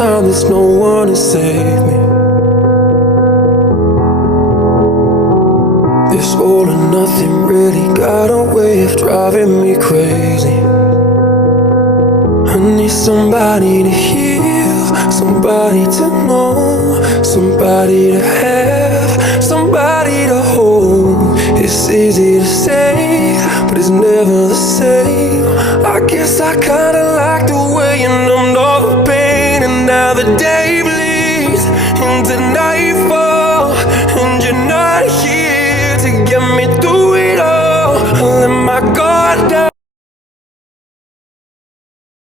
time there's no one to save me. This all or nothing really got a way of driving me crazy. I need somebody to heal, somebody to know, somebody to have, somebody to hold. It's easy to say, but it's never the same. I guess I kinda like the way you numbed all the pain, and now the day